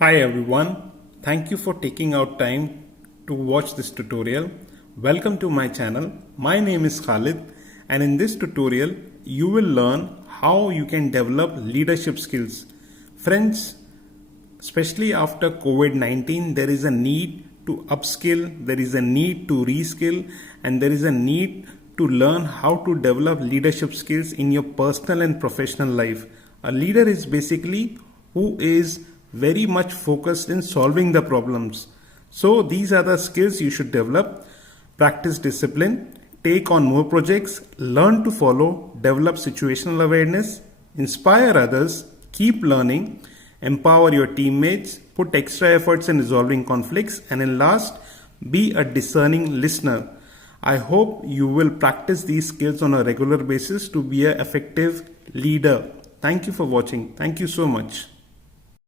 Hi everyone, thank you for taking out time to watch this tutorial. Welcome to my channel. My name is Khalid, and in this tutorial you will learn how you can develop leadership skills. Friends, especially after COVID-19, there is a need to upskill, there is a need to reskill, and there is a need to learn how to develop leadership skills in your personal and professional life. A leader is basically who is very much focused in solving the problems. So these are the skills you should develop. Practice discipline, take on more projects, learn to follow, develop situational awareness, inspire others, keep learning, empower your teammates, put extra efforts in resolving conflicts, and in last, be a discerning listener. I hope you will practice these skills on a regular basis to be an effective leader. Thank you for watching. Thank you so much.